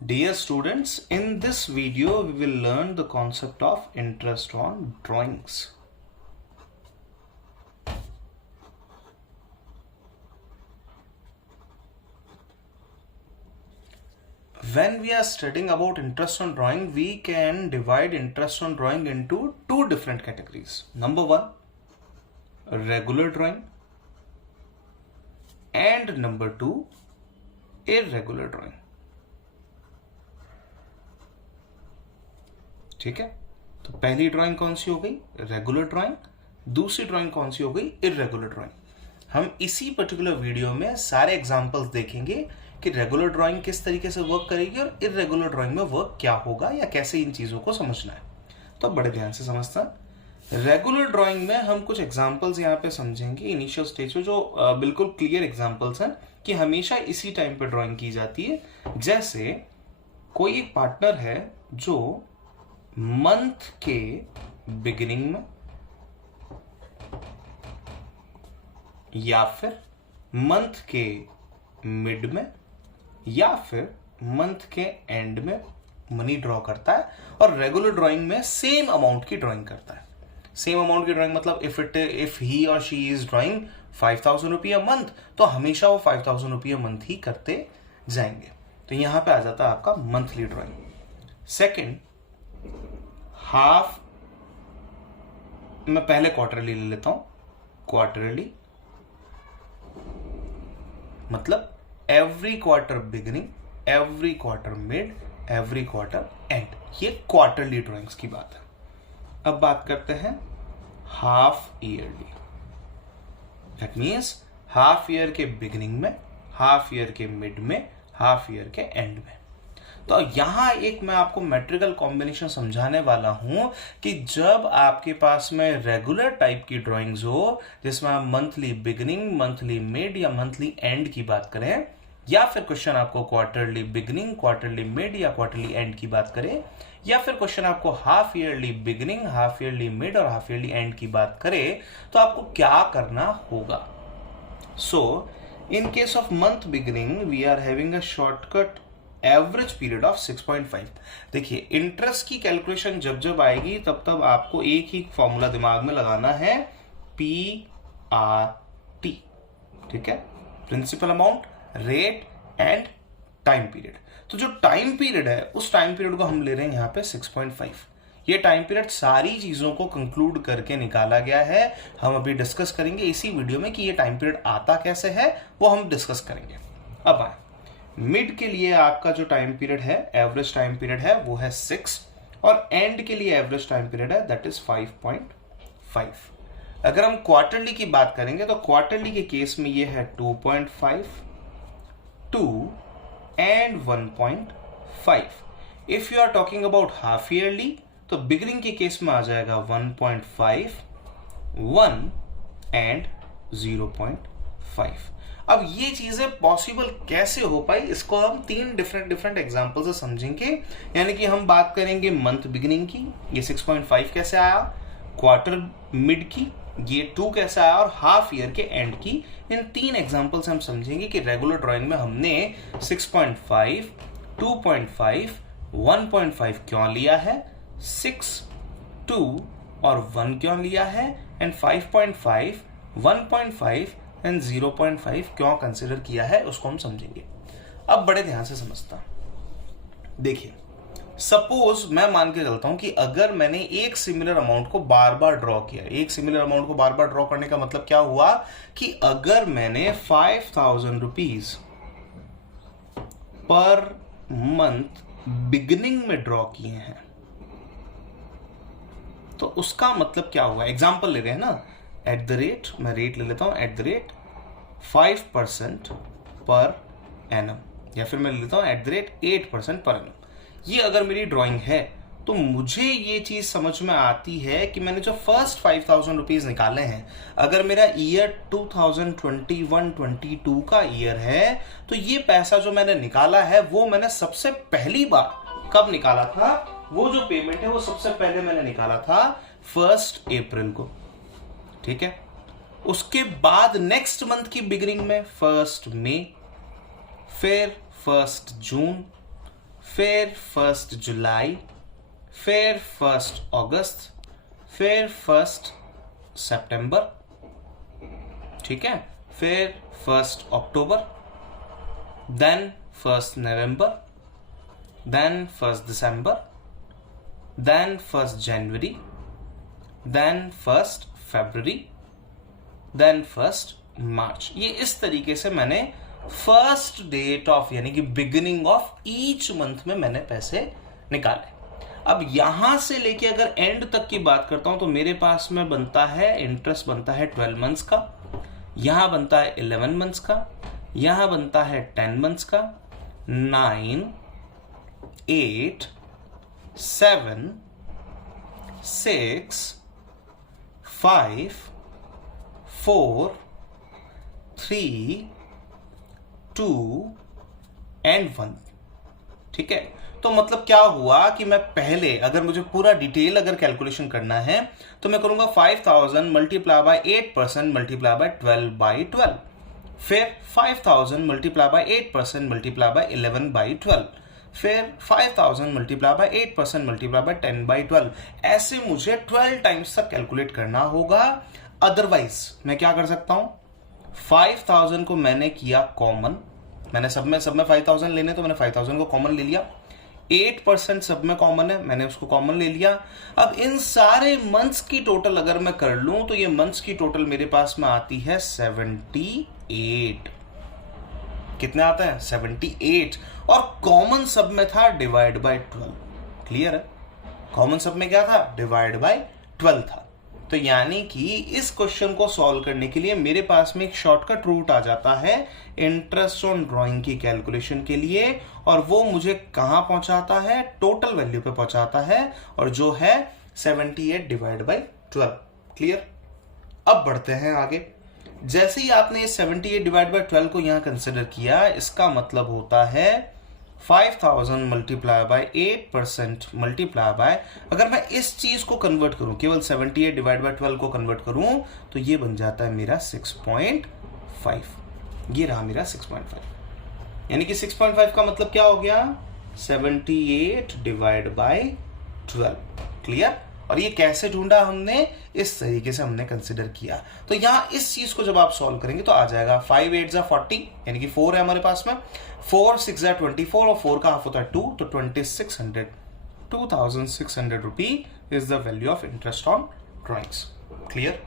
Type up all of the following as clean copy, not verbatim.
Dear students, in this video we will learn the concept of interest on drawings. When we are studying about interest on drawing, we can divide interest on drawing into two different categories. Number one, regular drawing, and number two, irregular drawing. ठीक है, तो पहली drawing कौन सी हो गई? Regular drawing. दूसरी drawing कौन सी हो गई? Irregular drawing. हम इसी पर्टिकुलर वीडियो में सारे एग्जांपल्स देखेंगे कि रेगुलर ड्राइंग किस तरीके से वर्क करेगी और इरेगुलर ड्राइंग में वर्क क्या होगा या कैसे इन चीजों को समझना है। तो बड़े ध्यान से समझता। रेगुलर ड्राइंग में हम कुछ एग्जाम्पल्स यहाँ पे समझेंगे इनिशियल स्टेज में, जो बिल्कुल क्लियर एग्जाम्पल्स हैं कि हमेशा इसी टाइम पे ड्राइंग की जाती है। जैसे कोई एक पार्टनर है जो मंथ के बिगिनिंग में या फिर मंथ के मिड में या फिर मंथ के एंड में मनी ड्रॉ करता है और रेगुलर ड्राइंग में सेम अमाउंट की ड्राइंग करता है। सेम अमाउंट की ड्राइंग मतलब इफ ही और शी इज ड्राइंग 5,000 रुपये अ मंथ, तो हमेशा वो 5,000 रुपये अ मंथ ही करते जाएंगे। तो यहां पे आ जाता है आपका मंथली ड्राइंग। सेकेंड, हाफ, मैं पहले क्वार्टरली ले लेता हूं। क्वार्टरली मतलब every quarter beginning, every quarter mid, every quarter and. ये क्वार्टरली ड्राइंग्स की बात है। अब बात करते हैं half yearly. That means half year के बिगिनिंग में, हाफ ईयर के मिड में, हाफ ईयर के एंड में। तो यहां एक मैं आपको मैट्रिकल कॉम्बिनेशन समझाने वाला हूं कि जब आपके पास में रेगुलर टाइप की ड्राइंग्स हो, जिसमें आप मंथली बिगिनिंग, मंथली मिड या मंथली एंड की बात करें, या फिर क्वेश्चन आपको क्वार्टरली बिगिनिंग, क्वार्टरली मिड या क्वार्टरली एंड की बात करें, या फिर क्वेश्चन आपको half yearly beginning, half yearly mid और हाफ ईयरली एंड की बात करे, तो आपको क्या करना होगा? So in case of month beginning we are having a shortcut average period of 6.5। देखिए, इंटरेस्ट की कैलकुलेशन जब जब आएगी तब तब आपको एक ही फॉर्मूला दिमाग में लगाना है, PRT। ठीक है, principal amount, rate and time period. तो जो टाइम पीरियड है उस टाइम पीरियड को हम ले रहे हैं यहां पे 6.5। ये टाइम पीरियड सारी चीजों को कंक्लूड करके निकाला गया है। हम अभी डिस्कस करेंगे इसी वीडियो में कि ये टाइम पीरियड आता कैसे है, वो हम डिस्कस करेंगे। अब आए मिड के लिए, आपका जो टाइम पीरियड है, एवरेज टाइम पीरियड है वो है 6, और एंड के लिए एवरेज टाइम पीरियड है दैट इज 5.5। अगर हम क्वार्टरली की बात करेंगे तो क्वार्टरली के केस में ये है 2.5, 2 and 1.5। If you are talking about half yearly तो बिगिनिंग के केस में आ जाएगा 1.5, 1 एंड 0.5। अब ये चीजें पॉसिबल कैसे हो पाई, इसको हम तीन डिफरेंट एग्जांपल से समझेंगे। यानी कि हम बात करेंगे मंथ बिगिनिंग की, ये 6.5 कैसे आया, क्वार्टर मिड की, ये 2 कैसे आया, और हाफ ईयर के एंड की। इन तीन एग्जांपल से हम समझेंगे कि रेगुलर ड्राइंग में हमने 6.5, 2.5, 1.5 क्यों लिया है, 6, 2 और 1 क्यों लिया है, एंड 5.5, 1.5 एंड 0.5 क्यों कंसिडर किया है, उसको हम समझेंगे। अब बड़े ध्यान से समझता। देखिए, सपोज मैं मान के चलता हूं कि अगर मैंने एक सिमिलर अमाउंट को बार बार ड्रॉ किया, एक सिमिलर अमाउंट को बार बार ड्रॉ करने का मतलब क्या हुआ कि अगर मैंने 5,000 रुपीज पर मंथ बिगिनिंग में ड्रॉ किए हैं, तो उसका मतलब क्या हुआ? एग्जाम्पल ले रहे हैं ना, एट द रेट, मैं रेट ले लेता हूं, at the rate 5% per annum, या फिर मैं ले लेता हूं at the rate 8% per annum. ये अगर मेरी ड्राइंग है तो मुझे ये चीज समझ में आती है कि मैंने जो फर्स्ट 5,000 रुपीज निकाले हैं, अगर मेरा ईयर 2021-22 का ईयर है, तो ये पैसा जो मैंने निकाला है वो मैंने सबसे पहली बार कब निकाला था? वो जो पेमेंट है वो सबसे पहले मैंने निकाला था 1 अप्रैल को। ठीक है, उसके बाद नेक्स्ट मंथ की बिगिनिंग में 1 मई, फिर 1 जून, फिर 1 जुलाई, फिर 1 अगस्त, फिर 1 सितंबर, ठीक है, फिर 1 अक्टूबर, देन 1 नवंबर, देन 1 दिसंबर, देन 1 जनवरी, देन 1 फरवरी, देन 1 मार्च। ये इस तरीके से मैंने फर्स्ट डेट ऑफ यानी कि बिगिनिंग ऑफ ईच मंथ में मैंने पैसे निकाले। अब यहां से लेके अगर एंड तक की बात करता हूं तो मेरे पास में बनता है इंटरेस्ट बनता है 12 मंथ्स का, यहां बनता है 11 मंथ्स का, यहां बनता है 10 मंथ्स का, 9, 8, 7, 6, 5, 4, 3, 2 एंड 1। ठीक है, तो मतलब क्या हुआ कि मैं पहले अगर मुझे पूरा डिटेल अगर कैलकुलेशन करना है तो मैं करूंगा 5000 मल्टीप्लाई बाय 8% मल्टीप्लाई बाय 12/12, फिर 5000 मल्टीप्लाई बाय 8% मल्टीप्लाई बाय 11/12, फिर 5000 मल्टीप्लाई बाय 8% मल्टीप्लाई बाय 10/12। ऐसे मुझे 12 टाइम्स तक कैलकुलेट करना होगा। अदरवाइज मैं क्या कर सकता हूं, 5000 को मैंने किया कॉमन, मैंने सब में 5000 लेने तो मैंने 5000 को कॉमन ले लिया, 8% सब में कॉमन है, मैंने उसको कॉमन ले लिया। अब इन सारे मंथ्स की टोटल अगर मैं कर लूं तो ये मंथ्स की टोटल मेरे पास में आती है 78। कितना आता है 78, और कॉमन सब में था डिवाइड बाय 12। क्लियर है, कॉमन सब में क्या था, डिवाइड बाय 12 था। तो यानी कि इस क्वेश्चन को सॉल्व करने के लिए मेरे पास में एक शॉर्टकट रूट आ जाता है इंटरेस्ट ऑन ड्राइंग की कैलकुलेशन के लिए, और वो मुझे कहां पहुंचाता है, टोटल वैल्यू पे पहुंचाता है, और जो है 78 डिवाइड बाय 12। क्लियर। अब बढ़ते हैं आगे। जैसे ही आपने 78 डिवाइड बाय 12 को यहां कंसिडर किया, इसका मतलब होता है 5000 मल्टीप्लाई बाय 8% मल्टीप्लाई बाय, अगर मैं इस चीज को कन्वर्ट करूं, केवल 78 डिवाइड बाय 12 को कन्वर्ट करूं तो ये बन जाता है मेरा 6.5। ये रहा मेरा 6.5, यानी कि 6.5 का मतलब क्या हो गया, 78 डिवाइड बाय 12। क्लियर। और ये कैसे ढूंढा हमने, इस तरीके से हमने कंसिडर किया। तो यहां इस चीज को जब आप सॉल्व करेंगे तो आ जाएगा 5 8 40, यानी कि 4 है हमारे पास में, 4 6 24, और 4 का हाफ होता है 2, तो 2600 रुपी is the value of interest on drawings. Clear.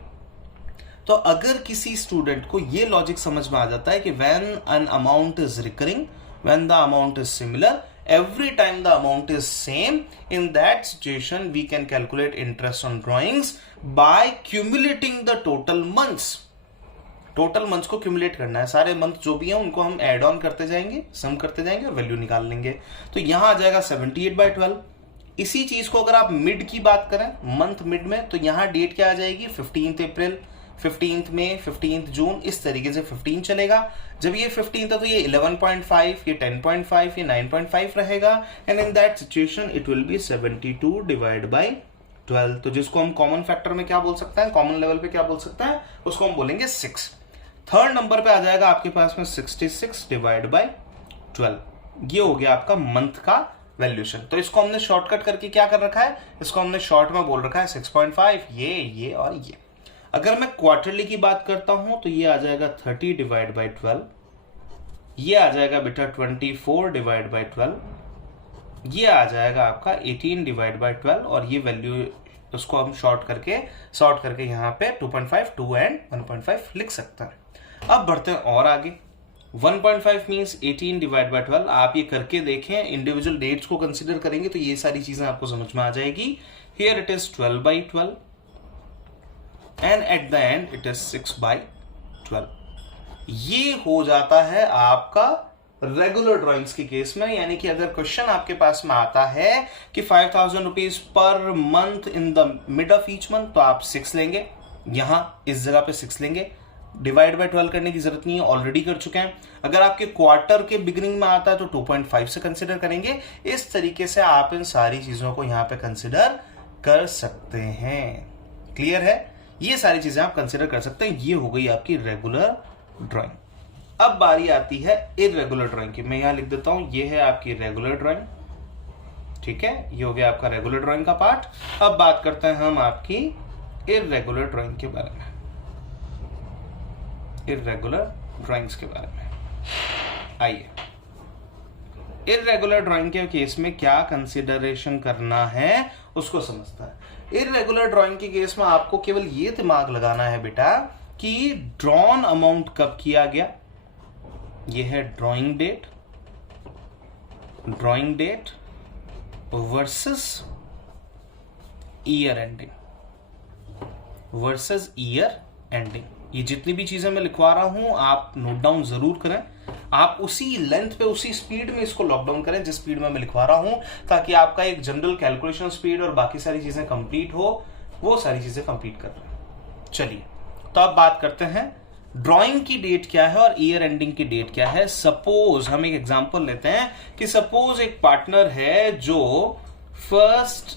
तो अगर किसी स्टूडेंट को ये लॉजिक समझ में आ जाता है कि when an amount is recurring, when the amount is similar, every time the amount is same, in that situation we can calculate interest on drawings by accumulating the total months। Total months को cumulate करना है, सारे month जो भी हैं उनको हम add on करते जाएंगे, सम करते जाएंगे और वैल्यू निकाल लेंगे। तो यहां आ जाएगा 78 बाय 12। इसी चीज को अगर आप मिड की बात करें, मंथ मिड में, तो यहां डेट क्या आ जाएगी, 15 अप्रैल, 15 मई, 15 जून, इस तरीके से 15 चलेगा। जब ये 15 था तो ये 11.5, ये 10.5, ये 9.5 रहेगा, and in that situation it will be 72 divide by 12। तो जिसको हम कॉमन फैक्टर में क्या बोल सकते हैं, कॉमन लेवल पे क्या बोल सकते हैं, उसको हम बोलेंगे 6। थर्ड नंबर पे आ जाएगा आपके पास में 66 डिवाइड बाय 12। ये हो गया आपका मंथ का वैल्यूएशन। तो इसको हमने शॉर्टकट करके क्या कर रखा है, इसको हमने शॉर्ट में बोल रखा है 6.5, ये और ये। अगर मैं क्वार्टरली की बात करता हूं तो ये आ जाएगा 30 डिवाइड बाय 12, ये आ जाएगा बेटा 24 डिवाइड बाय 12, ये आ जाएगा आपका 18 डिवाइड बाय 12, और ये वैल्यू उसको हम सॉर्ट करके यहाँ पे 2.5, 2 एंड 1.5 लिख सकते हैं। अब बढ़ते हैं और आगे। 1.5 मीन्स 18 डिवाइड बाय 12। आप ये करके देखें, इंडिविजुअल डेट्स को कंसिडर करेंगे तो ये सारी चीजें आपको समझ में आ जाएगी। Here it is 12 by 12 and at the end it is 6 by 12। ये हो जाता है आपका रेगुलर ड्राइंग्स के केस में, यानी कि अगर क्वेश्चन आपके पास में आता है कि 5000 rupees per month in the mid of each month, तो आप 6 लेंगे, यहां इस जगह पे 6 लेंगे। डिवाइड बाय 12 करने की जरूरत नहीं है, ऑलरेडी कर चुके हैं। अगर आपके क्वार्टर के बिगिनिंग में आता है तो 2.5 से कंसिडर करेंगे। इस तरीके से आप इन सारी चीजों को यहां पे कंसिडर कर सकते हैं। क्लियर है, ये सारी चीजें आप कंसिडर कर सकते हैं। ये हो गई आपकी रेगुलर ड्राइंग। अब बारी आती है इररेगुलर ड्राइंग की। मैं यहां लिख देता हूं, ये है आपकी रेगुलर ड्राइंग, ठीक है, ये हो गया आपका रेगुलर ड्राइंग का पार्ट। अब बात करते हैं हम आपकी इररेगुलर ड्राइंग के बारे में। इररेगुलर ड्राइंग्स के बारे में आइए, इररेगुलर ड्राइंग के केस में क्या कंसिडरेशन करना है उसको समझता है। इररेगुलर ड्राइंग के केस में आपको केवल ये दिमाग लगाना है बेटा कि ड्रॉन अमाउंट कब किया गया, ये है drawing date versus year ending. ये जितनी भी चीजें मैं लिखवा रहा हूं आप नोट डाउन जरूर करें। आप उसी लेंथ पे उसी स्पीड में इसको लॉक डाउन करें जिस स्पीड में मैं लिखवा रहा हूं, ताकि आपका एक जनरल कैलकुलेशन स्पीड और बाकी सारी चीजें कंप्लीट हो, वो सारी चीजें कंप्लीट कर रहे हैं। चलिए, तो अब बात करते हैं ड्राइंग की डेट क्या है और ईयर एंडिंग की डेट क्या है। सपोज हम एक एग्जांपल लेते हैं कि सपोज एक पार्टनर है जो 1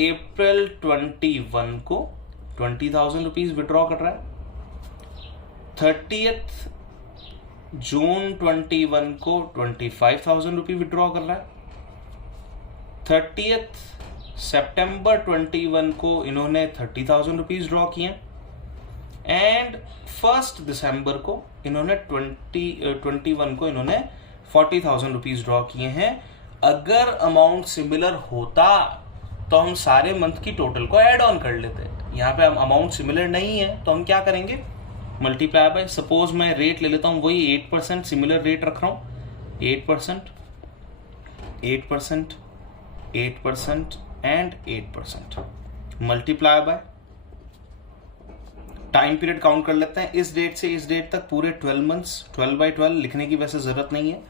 अप्रैल 21 को 20,000 रुपीज विड्रॉ कर रहा है, 30 जून 21 को 25,000 रुपये विड्रॉ कर रहा है, 30 सितंबर 21 को इन्होंने 30,000 रुपीज ड्रॉ किए एंड 1 दिसंबर को इन्होंने 21 को इन्होंने 40,000 रुपीज ड्रॉ किए हैं। अगर अमाउंट सिमिलर होता तो हम सारे मंथ की टोटल को ऐड ऑन कर लेते। यहाँ पे अमाउंट सिमिलर नहीं है तो हम क्या करेंगे, मल्टीप्लाई बाय, सपोज मैं रेट ले लेता हूं वही 8%, सिमिलर रेट रख रहा हूं 8% and 8%, multiply by time period count कर लेते हैं, इस डेट से इस डेट तक पूरे 12 मंथ्स, 12/12 लिखने की वैसे जरूरत नहीं है।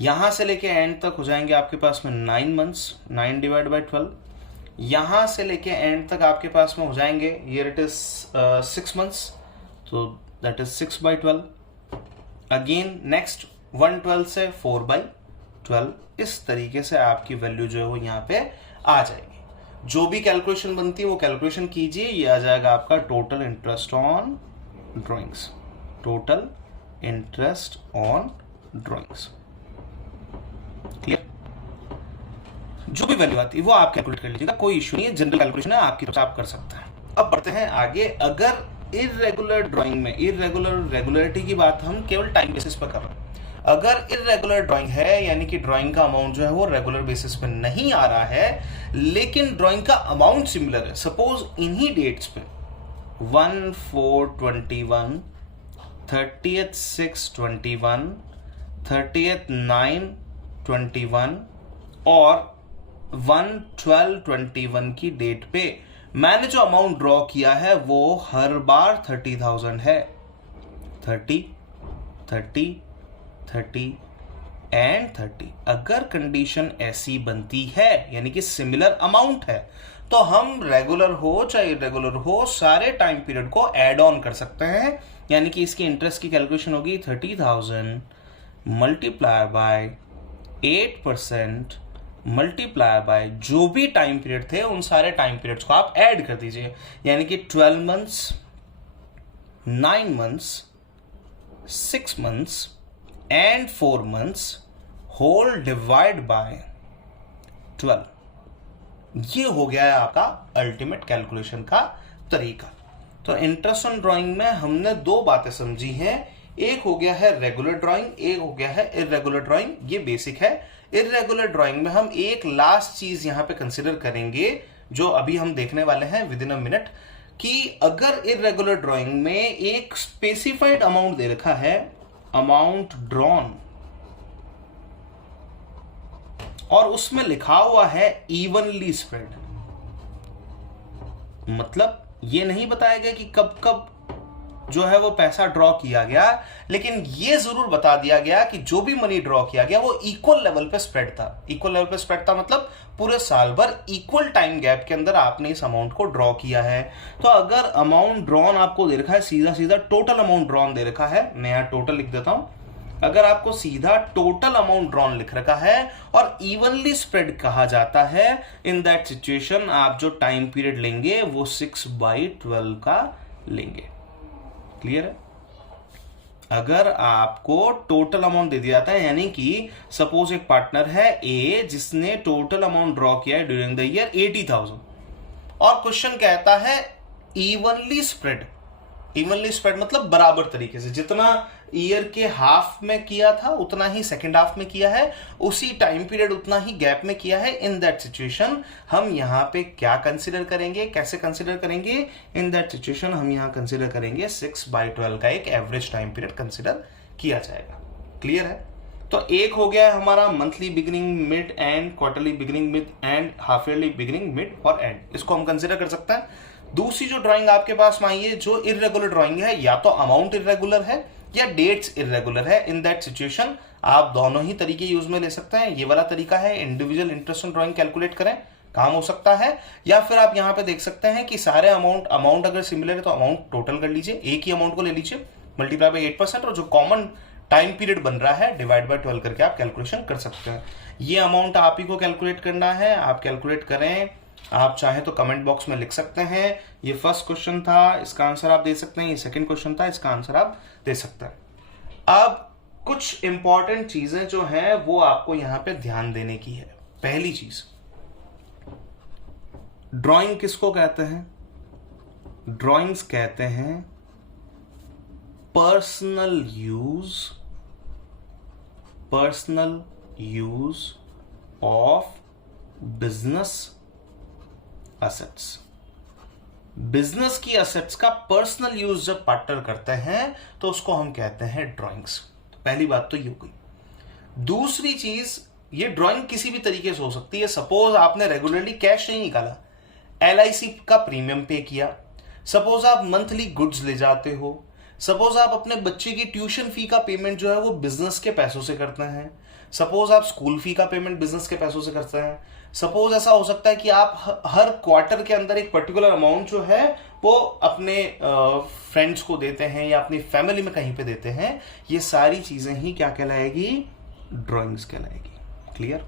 यहां से लेके एंड तक हो जाएंगे आपके पास में 9 मंथ्स, 9 डिवाइड बाय 12। यहां से लेके एंड तक आपके पास में हो जाएंगे, हियर इट इज 6 मंथ्स, तो दैट इज 6/12। अगेन नेक्स्ट 112 से 4/12। इस तरीके से आपकी वैल्यू जो है वो यहाँ पे आ जाएगी। जो भी कैलकुलेशन बनती है वो कैलकुलेशन कीजिए, ये आ जाएगा आपका total interest on drawings, total interest on drawings. Clear? जो भी वैल्यू आती है वो आप कैलकुलेट कर लीजिएगा, कोई इश्यू नहीं है, जनरल कैलकुलेशन है आपकी तरफ से आप कर सकते हैं। अब बढ़ते हैं आगे। अगर इररेगुलर ड्राइंग में रेगुलरिटी की बात हम केवल टाइम बेसिस पर कर रहे हैं, अगर इररेगुलर ड्राइंग है यानी कि ड्राइंग का अमाउंट जो है वो रेगुलर बेसिस पे नहीं आ रहा है लेकिन ड्राइंग का अमाउंट सिमिलर है, सपोज इन्हीं डेट्स पे 1/4/21, 30/6/21, 30/9/21 और 1/12/21 की डेट पे मैंने जो अमाउंट ड्रॉ किया है वो हर बार 30,000 है, 30 एंड 30। अगर कंडीशन ऐसी बनती है यानी कि सिमिलर अमाउंट है तो हम रेगुलर हो चाहे इरेगुलर हो सारे टाइम पीरियड को ऐड ऑन कर सकते हैं, यानी कि इसकी इंटरेस्ट की कैलकुलेशन होगी 30,000 मल्टीप्लाई बाय 8% मल्टीप्लाई बाय जो भी टाइम पीरियड थे उन सारे टाइम पीरियड्स को आप ऐड कर दीजिए, यानी कि 12 months, 9 months, 6 months and 4 months whole divide by 12। ये हो गया है आपका अल्टीमेट कैलकुलेशन का तरीका। तो इंटरेस्ट ऑन ड्राइंग में हमने दो बातें समझी हैं, एक हो गया है रेगुलर ड्राइंग, एक हो गया है इररेगुलर ड्राइंग। ये बेसिक है। इररेगुलर ड्राइंग में हम एक लास्ट चीज यहां पे कंसिडर करेंगे जो अभी हम देखने वाले हैं विद इन अ मिनट, कि अगर इररेगुलर ड्राइंग में एक स्पेसिफाइड अमाउंट दे रखा है, अमाउंट ड्रॉन, और उसमें लिखा हुआ है इवनली स्प्रेड, मतलब ये नहीं बताया गया कि कब कब जो है वो पैसा ड्रॉ किया गया, लेकिन ये जरूर बता दिया गया कि जो भी मनी ड्रॉ किया गया वो इक्वल लेवल पे स्प्रेड था। इक्वल लेवल पे स्प्रेड था मतलब पूरे साल भर इक्वल टाइम गैप के अंदर आपने इस अमाउंट को ड्रॉ किया है। तो अगर अमाउंट ड्रॉन आपको दे रखा है, सीधा सीधा टोटल अमाउंट ड्रॉन दे रखा है, मैं यहां टोटल लिख देता हूं, अगर आपको सीधा टोटल अमाउंट ड्रॉन लिख रखा है और इवनली स्प्रेड कहा जाता है, इन दैट सिचुएशन आप जो टाइम पीरियड लेंगे वो 6/12 का लेंगे। क्लियर है? अगर आपको टोटल अमाउंट दे दिया जाता है, यानी कि सपोज एक पार्टनर है ए जिसने टोटल अमाउंट ड्रॉ किया है ड्यूरिंग द ईयर 80,000 और क्वेश्चन कहता है इवनली स्प्रेड मतलब बराबर तरीके से, जितना ईयर के हाफ में किया था उतना ही सेकेंड हाफ में किया है, उसी टाइम पीरियड उतना ही गैप में किया है। इन दैट सिचुएशन हम यहां पे क्या कंसिडर करेंगे, कैसे कंसिडर करेंगे? इन दैट सिचुएशन हम यहां कंसिडर करेंगे 6/12 का एक एवरेज टाइम पीरियड कंसिडर किया जाएगा। क्लियर है? तो एक हो गया है हमारा monthly beginning, mid and, quarterly beginning, mid and, half yearly beginning, mid और एंड, इसको हम कंसिडर कर सकते हैं। दूसरी जो ड्राइंग आपके पास में आई है जो इर्रेगुलर ड्राइंग है, या तो अमाउंट इर्रेगुलर है या डेट्स इर्रेगुलर है। इन दैट सिचुएशन आप दोनों ही तरीके यूज में ले सकते हैं। ये वाला तरीका है individual interest on drawing calculate करें, काम हो सकता है, या फिर आप यहां पे देख सकते हैं कि सारे अमाउंट अगर सिमिलर है तो अमाउंट टोटल कर लीजिए, एक ही अमाउंट को ले लीजिए, मल्टीप्लाई बाय 8% और जो कॉमन टाइम पीरियड बन रहा है डिवाइड बाय 12 करके आप कैलकुलेशन कर सकते हैं। ये अमाउंट आप ही को कैलकुलेट करना है, आप कैलकुलेट करें। आप चाहे तो कमेंट बॉक्स में लिख सकते हैं। ये फर्स्ट क्वेश्चन था, इसका आंसर आप दे सकते हैं। ये सेकंड क्वेश्चन था, इसका आंसर आप दे सकते हैं। अब कुछ इंपॉर्टेंट चीजें जो हैं वो आपको यहां पे ध्यान देने की है। पहली चीज, ड्राइंग किसको कहते हैं? ड्राइंग्स कहते हैं personal use of business assets. Business की असेट्स का पर्सनल यूज जब पार्टनर करते हैं तो उसको हम कहते हैं ड्राइंग्स। पहली बात तो ये हो गई। दूसरी चीज, ये ड्राइंग किसी भी तरीके से हो सकती है। सपोज आपने रेगुलरली कैश नहीं निकाला, LIC का प्रीमियम पे किया, सपोज आप मंथली गुड्स ले जाते हो, सपोज आप अपने बच्चे की ट्यूशन फी का पेमेंट जो है वो बिजनेस के पैसों से करते हैं, सपोज आप स्कूल फी का पेमेंट बिजनेस के पैसों से करते हैं, सपोज ऐसा हो सकता है कि आप हर क्वार्टर के अंदर एक पर्टिकुलर अमाउंट जो है वो अपने फ्रेंड्स को देते हैं या अपनी फैमिली में कहीं पे देते हैं। ये सारी चीजें ही क्या कहलाएगी? ड्राइंग्स कहलाएगी। क्लियर?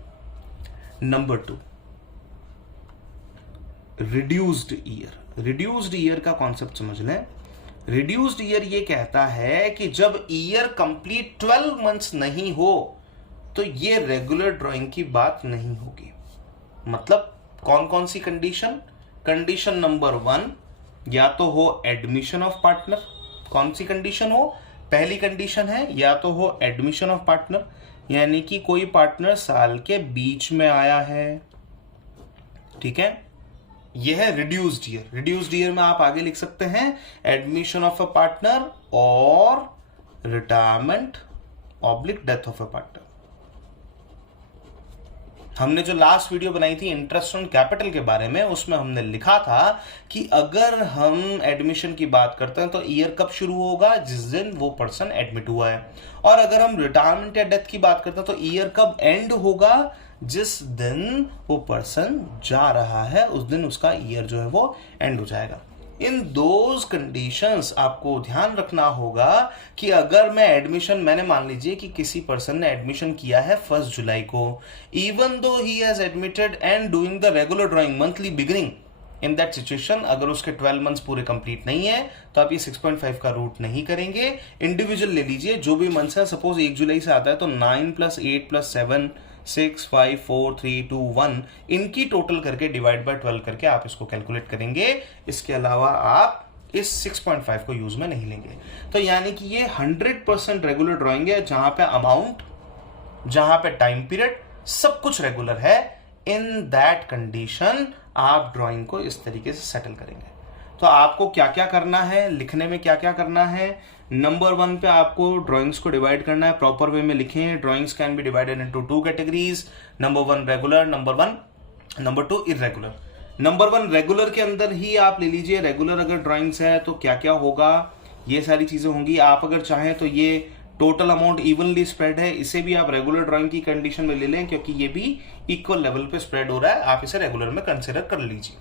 नंबर 2, रिड्यूस्ड ईयर का कॉन्सेप्ट समझ लें। रिड्यूस्ड ईयर ये कहता है कि जब ईयर कंप्लीट 12 मंथ्स नहीं हो तो ये रेगुलर ड्राइंग की बात नहीं होगी। मतलब कौन कौन सी कंडीशन? कंडीशन नंबर 1, या तो हो एडमिशन ऑफ पार्टनर। कौन सी कंडीशन हो? पहली कंडीशन है या तो हो एडमिशन ऑफ पार्टनर, यानी कि कोई पार्टनर साल के बीच में आया है। ठीक है, यह है रिड्यूस्ड ईयर। रिड्यूस्ड ईयर में आप आगे लिख सकते हैं एडमिशन ऑफ अ पार्टनर और retirement oblique death of a partner. हमने जो लास्ट वीडियो बनाई थी इंटरेस्ट ऑन कैपिटल के बारे में, उसमें हमने लिखा था कि अगर हम एडमिशन की बात करते हैं तो ईयर कब शुरू होगा? जिस दिन वो पर्सन एडमिट हुआ है। और अगर हम रिटायरमेंट या डेथ की बात करते हैं तो ईयर कब एंड होगा? जिस दिन वो पर्सन जा रहा है उस दिन उसका ईयर जो है वो एंड हो जाएगा। इन दोज कंडीशंस आपको ध्यान रखना होगा कि अगर मैंने मान लीजिए कि किसी पर्सन ने एडमिशन किया है 1 जुलाई को, even though he has admitted and doing the regular drawing monthly beginning, in that situation अगर उसके 12 मंथ्स पूरे कंप्लीट नहीं है तो आप ये 6.5 का रूट नहीं करेंगे। इंडिविजुअल ले लीजिए, जो भी मंथ्स है, सपोज 1 जुलाई से आता है तो 9 + 8 + 7 6 5 4 3 2 1 इनकी टोटल करके डिवाइड बाय 12 करके आप इसको कैलकुलेट करेंगे। इसके अलावा आप इस 6.5 को यूज में नहीं लेंगे। तो यानी कि ये 100% रेगुलर ड्राइंग है, जहां पे अमाउंट, जहां पे टाइम पीरियड, सब कुछ रेगुलर है। इन दैट कंडीशन आप ड्राइंग को इस तरीके से सेटल करेंगे। तो आपको क्या क्या करना है, लिखने में क्या क्या करना है? नंबर 1 पे आपको ड्राइंग्स को डिवाइड करना है, प्रॉपर वे में लिखें। Drawings can be divided into 2 categories, number 1 regular, number 2 irregular. Number 1 regular के अंदर ही आप ले लीजिए, रेगुलर अगर ड्राइंग्स है तो क्या क्या होगा, ये सारी चीजें होंगी। आप अगर चाहें तो ये टोटल अमाउंट इवनली स्प्रेड है, इसे भी आप रेगुलर ड्राइंग की कंडीशन में ले लें, क्योंकि ये भी इक्वल लेवल पे स्प्रेड हो रहा है, आप इसे रेगुलर में कंसिडर कर लीजिए।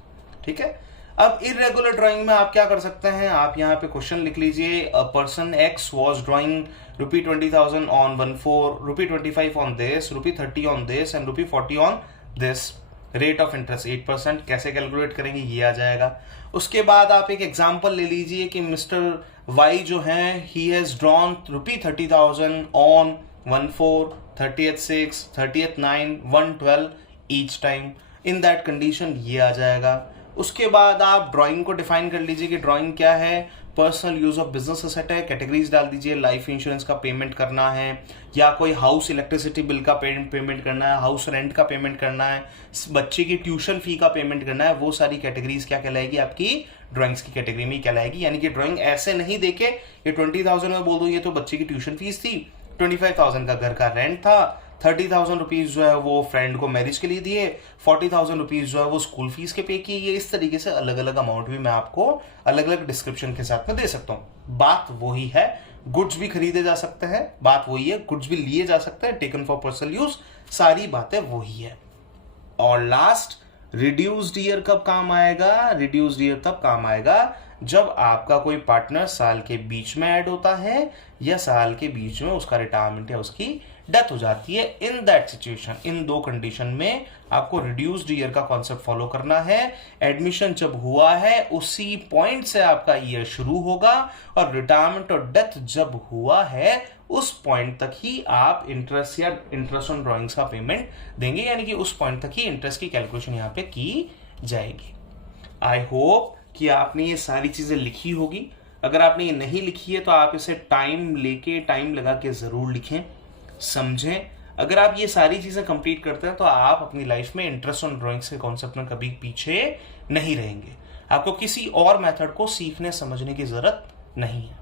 ठीक है, अब इरेगुलर ड्राइंग में आप क्या कर सकते हैं? आप यहाँ पे क्वेश्चन लिख लीजिए, a person x was drawing ₹20,000 on 1/4, ₹25 on this, ₹30 on this and ₹40 on this. Rate of interest 8%, कैसे कैलकुलेट करेंगे ये आ जाएगा। उसके बाद आप एक एग्जांपल ले लीजिए कि मिस्टर वाई जो है he has drawn ₹30,000 on 1/4, 30th 6, 30th 9, 1/12 each time. In that condition ये आ जाएगा। उसके बाद आप ड्राइंग को डिफाइन कर लीजिए कि ड्राइंग क्या है, personal use of business asset है, कैटेगरीज डाल दीजिए, लाइफ इंश्योरेंस का पेमेंट करना है या कोई हाउस इलेक्ट्रिसिटी बिल का पेमेंट करना है, हाउस रेंट का पेमेंट करना है, बच्चे की ट्यूशन फी का पेमेंट करना है, वो सारी कैटेगरीज क्या कहलाएगी, आपकी ड्राइंग्स की कैटेगरी में कहलाएगी। यानी कि ड्राइंग ऐसे नहीं देके ये 20,000 में बोल दो ये तो बच्चे की ट्यूशन फीस थी, 25,000 का घर का रेंट था, 30,000 रुपीज जो है वो फ्रेंड को मैरिज के लिए दिए, 40,000 रुपीज जो है वो स्कूल फीस के पे किए। ये इस तरीके से अलग अलग अमाउंट भी मैं आपको अलग अलग डिस्क्रिप्शन के साथ में दे सकता हूं। बात वही है, गुड्स भी खरीदे जा सकते हैं, बात वही है, गुड्स भी लिए जा सकते हैं, टेकन फॉर पर्सनल यूज, सारी बातें वही है। और लास्ट, रिड्यूस्ड ईयर कब काम आएगा? रिड्यूस्ड ईयर तब काम आएगा जब आपका कोई पार्टनर साल के बीच में ऐड होता है या साल के बीच में उसका रिटायरमेंट या उसकी डेथ हो जाती है। इन दैट सिचुएशन, इन दो कंडीशन में आपको रिड्यूस्ड ईयर का कॉन्सेप्ट फॉलो करना है। एडमिशन जब हुआ है उसी पॉइंट से आपका ईयर शुरू होगा और रिटायरमेंट और डेथ जब हुआ है उस पॉइंट तक ही आप इंटरेस्ट या इंटरेस्ट ऑन ड्रॉइंग्स का पेमेंट देंगे, यानी कि उस पॉइंट तक ही इंटरेस्ट की कैलकुलेशन यहां पे की जाएगी। आई होप कि आपने ये सारी चीजें लिखी होगी। अगर आपने ये नहीं लिखी है तो आप इसे टाइम लगा के जरूर लिखें, समझें। अगर आप ये सारी चीजें कंप्लीट करते हैं तो आप अपनी लाइफ में इंटरेस्ट ऑन ड्राइंग्स के कॉन्सेप्ट में कभी पीछे नहीं रहेंगे। आपको किसी और मेथड को सीखने समझने की जरूरत नहीं है।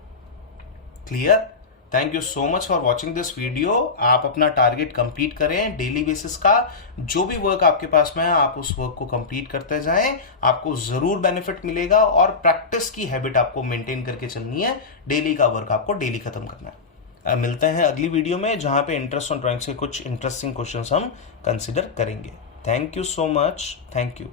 Clear? Thank you so much for watching this video. आप अपना टारगेट कंप्लीट करें डेली बेसिस का, जो भी वर्क आपके पास में है आप उस वर्क को कंप्लीट करते जाएं, आपको जरूर बेनिफिट मिलेगा। और प्रैक्टिस की हैबिट आपको मेंटेन करके चलनी है, डेली का वर्क आपको डेली खत्म करना है। मिलते हैं अगली वीडियो में जहां पे इंटरेस्ट ऑन ड्राइंग से कुछ इंटरेस्टिंग क्वेश्चंस हम कंसिडर करेंगे। Thank you so much, thank you.